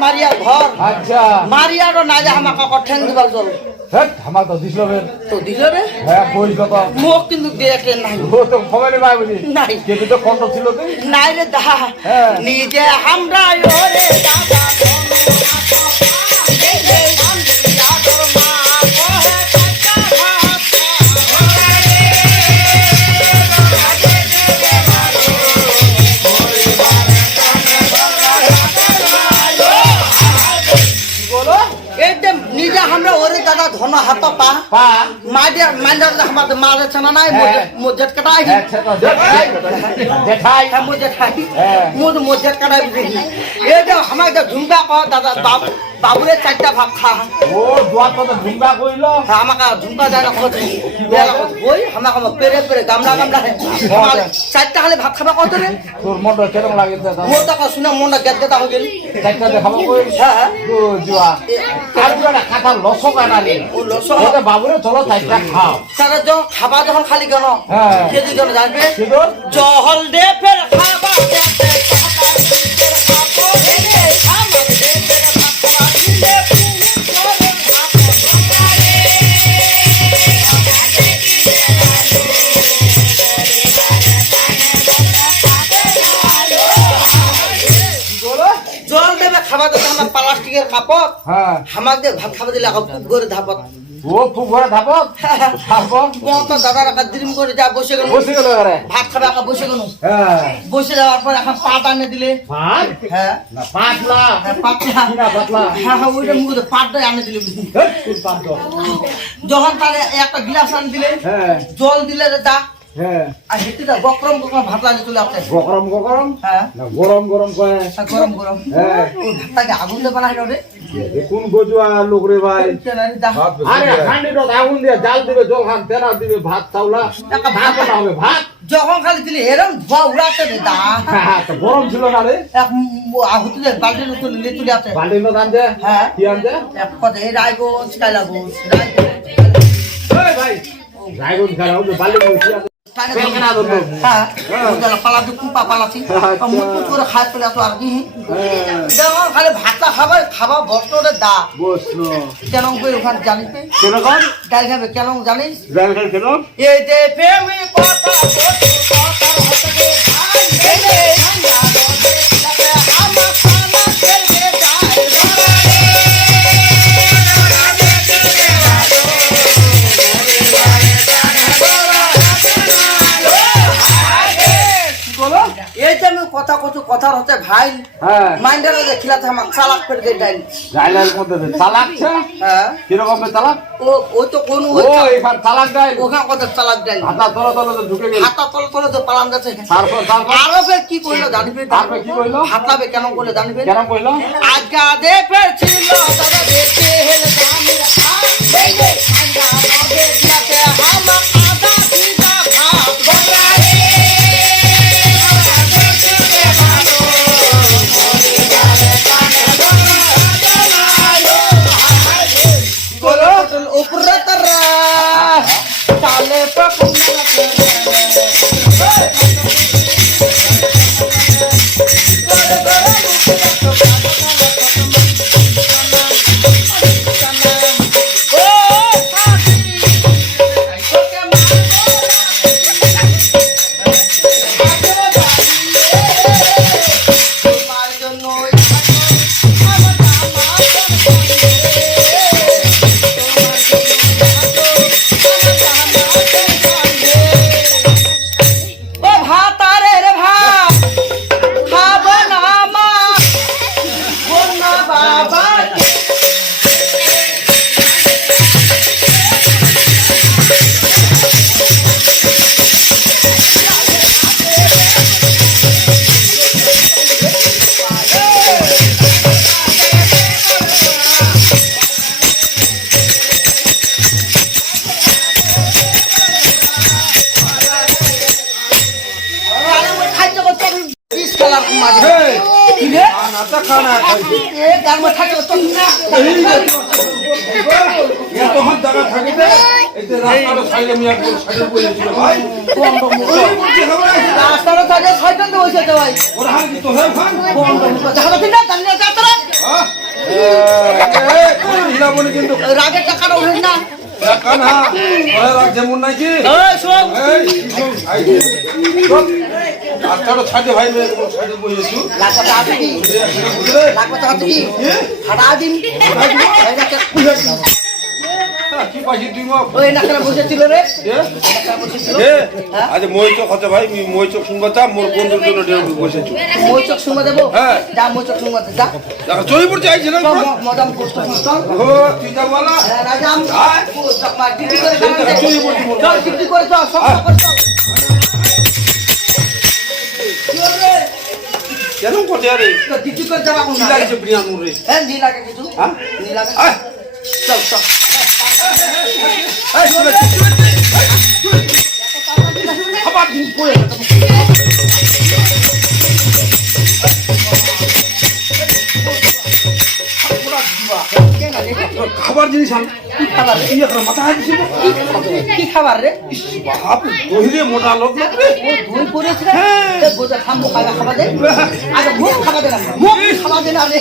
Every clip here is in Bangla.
मारिया घर अच्छा मारिया रो ना जा हमका कठेन दिबा जल हट हमरा तो दिसलो रे तो दिसलो रे হ্যাঁ কই কত মুখ কিন্তু দেখে নাই ও তো খবরে পাই বুঝি নাই কেটে তো কন্ট ছিল তো নাই রে দা নিজে আমরা ওরে দাদা हमरा ओरे दादा धन हाथ पा पा मादिया मांडर हमरा मारे छना নাই मोजत कटाई जेठाई हम जेठाई मोजत कटाई बुझी ए जो हमरा जो झुमका को दादा बाबूरे चारटा भाग खा ओ दुआत तो झुमका कइलो हमका झुमका जाना खत ओई हमका पेरे पेरे गामला गामला है चारटा खाली भाग खाबा कत रे तोर मन केरम लागे दादा मोर तक सुना मन गदगदा हो गेल चारटा देखाबो कइ हां तो जुआ आजुरा खाता लसो कानाले ओ लसो ओते बाबूरे चलो चारटा खाओ सारा जो खाबा যখন খালি কেন কে দি কেন জানবে জহল দে ফের খাবা যাতে খাবার দিলে আমার প্লাস্টিকের কাপড় হ্যাঁ আমাকে ভাত খাবার দিলে করে ধাপত ও পুকুরে ধাপত ধাপত তো দাদা রাখা দিন করে যা বসে গেল রে ভাত খাবে একা বসে গেল হ্যাঁ বসে যাওয়ার পর এখন পাট আনে দিলে পাট হ্যাঁ না পাটলা পাটলা না পাটলা হ্যাঁ হ্যাঁ ওইটা মুখে পাটটা আনে দিলে কোন পাট যখন তারে একটা গ্লাস আনে দিলে হ্যাঁ জল দিলে দা হ্যাঁ আর হেটিটা গরম গরম ভাত লাগে চলে আসে গরম গরম হ্যাঁ না গরম গরম কয় গরম গরম হ্যাঁ ওই ভাতটাকে আগুন দিয়ে বানাইলো রে কোন গজুয়া লোক রে ভাই আরে খান্ডিটো আগুন দিয়ে জাল দিবে জল খান তেরা দিবে ভাত চাউলা একটা ভাত বানাবে ভাত যখন খালি দিলে এরকম ধোয়া উড়াতে রে দা হ্যাঁ তো গরম ছিল না রে এক আহুতিলে বালতির তো লিয়ে চলে আসে বালতির মধ্যে আনতে হ্যাঁ কি আনতে এক কথা এই রায়গঞ্জ কাইলাগঞ্জ রায়গঞ্জ এই ভাই রায়গঞ্জ কাইলাগঞ্জ বালতির মধ্যে হ্যাঁ পালাতে কুপা পালাছি মুখ করে খাই পেলে তো আর কি খালি ভাতটা খাবার খাবা বস্ত্রের দা কেন করে ওখানে জানিস ডাল খাবে কেন জানিস এই যে প্রেমে কথা কথা কচু কথার হচ্ছে ভাই মাইন্ডার খিলাতে আমার চালাক করে দেয় ডাইল ডাইলের মধ্যে চালাক হ্যাঁ কিরকম চালাক ও তো কোন এখান চালাক ডাইল ওখান কথা চালাক ডাইল হাতা তলে তলে তো ঢুকে গেল হাতা তলে তলে তো পালান যাচ্ছে তারপর আরো ফের কি কইলো জানিবে তারপর কি কইলো হাতলাবে কেন কইলো জানিবে কেন কইলো আজকা দে ফের ছিল দাদা দেখতে হেল জামির এই যে আজকা দে দিলাতে হাম আদা সিধা ভাত বড়াই রাগের টাকাটা উঠে না যেমন নাকি ছাড়ে ভাই আজ মই চোখ হচ্ছে ভাই মই চোখ শুনবা তা মোর বন্ধুর জন্য বসেছি মই চোখ শুনবা দেবো যা মই চোখ শুনবা যা চলে পড়ছে আইছে না মদাম কষ্ট ও তুই যা বলা রাজাম ডিউটি করে চল ডিউটি করে চল সব করে চল কেন করতে আরে ডিউটি করে যাবা কোন লাগছে প্রিয়া মুর রে হ্যাঁ নি লাগে কিছু হ্যাঁ নি লাগে চল চল খাবার দিন পড়ে খাবার জিনিস মাথা কি খাবার রে দহিরে মোটা লোক দই পড়েছে বোঝা খাবো খাবার দে আগে মুখ খাবার দে না মুখ খাবার দে না রে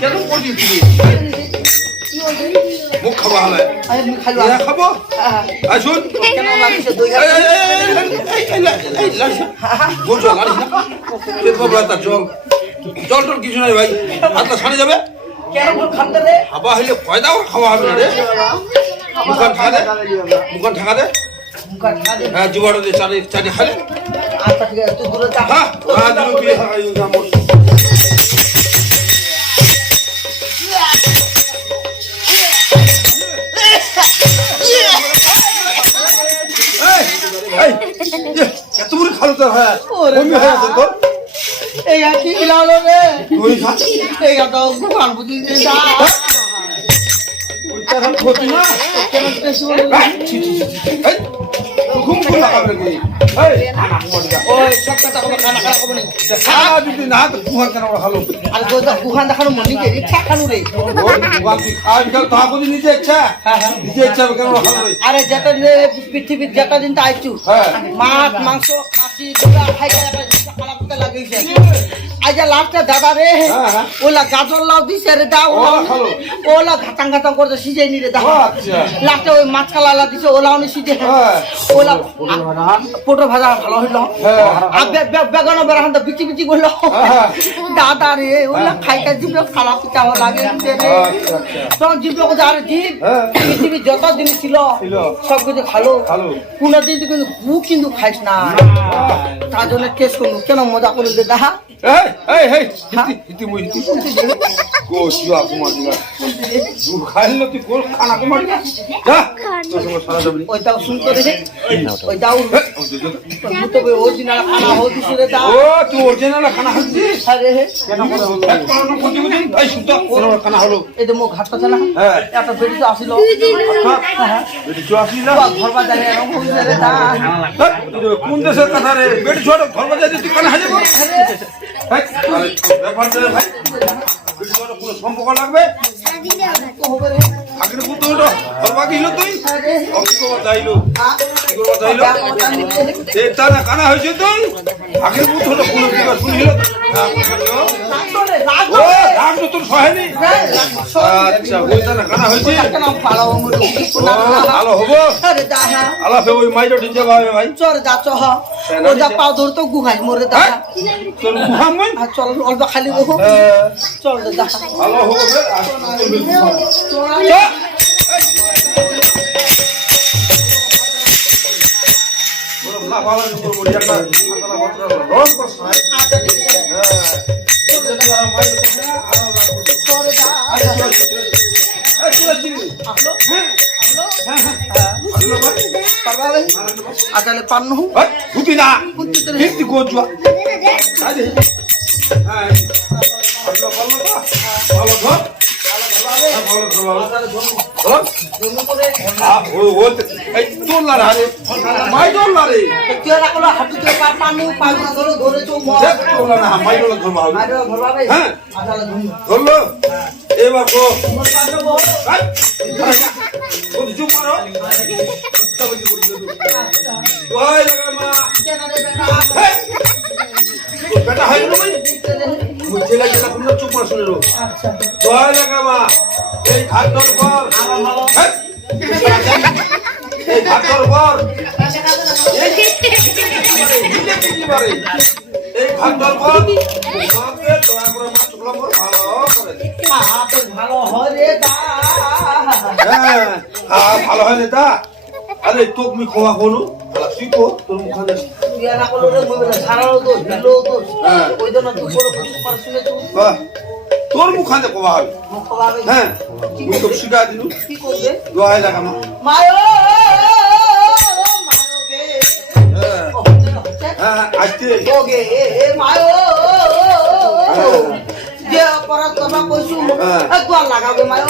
কেন করছিস মুখ খাওয়া হলে খাবো আসুন জল জল টল কিছু নাই ভাই হাতটা ছাড়ে যাবে হাবা হইলে ফয়দা খাওয়া হবে না রে মুখান ঠাকা দে মুখান ঠাকা দে হ্যাঁ জীবাণু দিয়ে চারি চারি খালে হ্যাঁ এত বড় খালো তো হ্যাঁ তোর এই কি খিলালো রে এই তো ভগবান বুঝি দে দা ওই তার ক্ষতি না কেন ঘুম ঘুম লাগাবে নাকি এই খানা কুমারিটা ওই সব কথা কবে খানা খানা কবে নি খানা যদি না তো গুহান কেন খালো আর গোদা গুহান দেখানো মনি কে ইচ্ছা খানু রে ওই গুহান তুই খাওয়া গেল তা করে নিজে ইচ্ছা হ্যাঁ হ্যাঁ নিজে ইচ্ছা কেন খালো রে আরে যেটা পৃথিবীর যেটা দিন তা আইছু হ্যাঁ মাছ মাংস খাসি দুটা খাই খারাপ করতে লাগিয়েছে আজ লাস্টে দাদা রে হ্যাঁ। ওলা গাজর লাউ দিছে রে দা ওলা খালো। ওলা ঘাটাং ঘাটাং করে সিজে নি রে দা ও আচ্ছা লাস্টে ওই মাছ কালা দিছে ওলা উনি সিজে হ্যাঁ ওলা পটল ভাজা ভালো হইলো হ্যাঁ। আর বেগুন বেড়ান বিচি বিচি করলো হ্যাঁ। দাদা রে ওলা খাইতে জিভ খারাপ পিঠা লাগে রে আচ্ছা আচ্ছা তখন জিভ লোক যার জিভ হ্যাঁ। পৃথিবীর যত জিনিস ছিল ছিল। সব কিছু খালো খালো। কোনদিন কিন্তু গু কিন্তু খাইস না তার জন্য টেস্ট করলো কেন মজা করলো দে দেখা এই এই এই হিতি হিতি মুই হিতি গো শিবা কুমার দিবা দু খাইলো তুই কোন খানা কুমার যা তোর সঙ্গে সারা যাবি ওইটাও শুনতে রে ওইটাও তো অরিজিনাল খানা হতিস রে দা ও তুই অরিজিনাল খানা খাচ্ছিস আরে কেন করে বুঝি বুঝি এই সুতা কোন খানা হলো এই তো মুখ ঘাটটা না হ্যাঁ একটা বেটি তো আসিল বেটি চো আসলি না ঘর বাজারে এরকম হইছে রে দা কোন দেশের কথা রে বেটি ছোট ঘর বাজার তুই খানা খাই যাবো ভাই ব্যাপার ভাই বেটি ছোট কোনো সম্পর্ক লাগবে আগের পুতো হলো ঘর বাকি হলো তুই অঙ্কবার যাইলো অঙ্কবার যাইলো এটা না কানা হয়েছে তুই আগের পুতো হলো কোনো দিবা শুনিল ও রাগ তো তোর সহেনি আচ্ছা ওইটা না কানা হয়েছে ভালো হবো আলাপে ওই মাইটো ঢিঞ্জা ভাবে ভাই চর যা চহ ওটা পাও ধর তো গুহাই মরে দা তোর মুহাম মই চল অল্প খালি দেখো চল দা ভালো হবো না ভালো তোর বড়িয়া না আতলা মাত্রা রং করছ না আদালে পান্নু হুতি না কিন্তু গোজুয়া আরে হ্যাঁ ভালো ভালো ভালো ধর এবার বেটা হয় ছেলে গেলা তোমরা চুপ করে শুনে দয়া লাগাবা এই ঘাটর পর এই ঘাটর পর এই ঘাটর পর দয়া করে মাছগুলো ভালো করে হ্যাঁ ভালো হয় তা আরে তুমি খোয়া কোনো তুই তো তোর মুখানে তোর মুখানে কবা হবে হ্যাঁ তুই তো শিখা দিলু দোয়াই লাগা মা হ্যাঁ আসতে লাগাবে মায়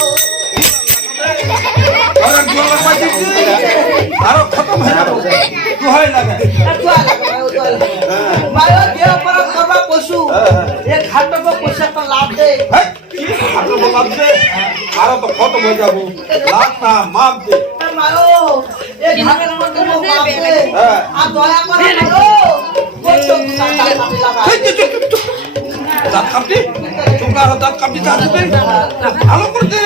আরো খতম হয়ে যাবো দোহাই লাগে আরো তো খতম হয়ে যাবো লাভ না মাপ দে দাঁত কাপড়ি তোমরা আরো দাঁত কাপড়ি ভালো করতে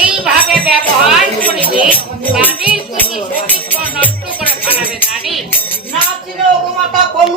এইভাবে ব্যবহার করিলে তাদের তুমি সতীত্ব নষ্ট করে ফেলাবে জানি না চিনো মাতা কোন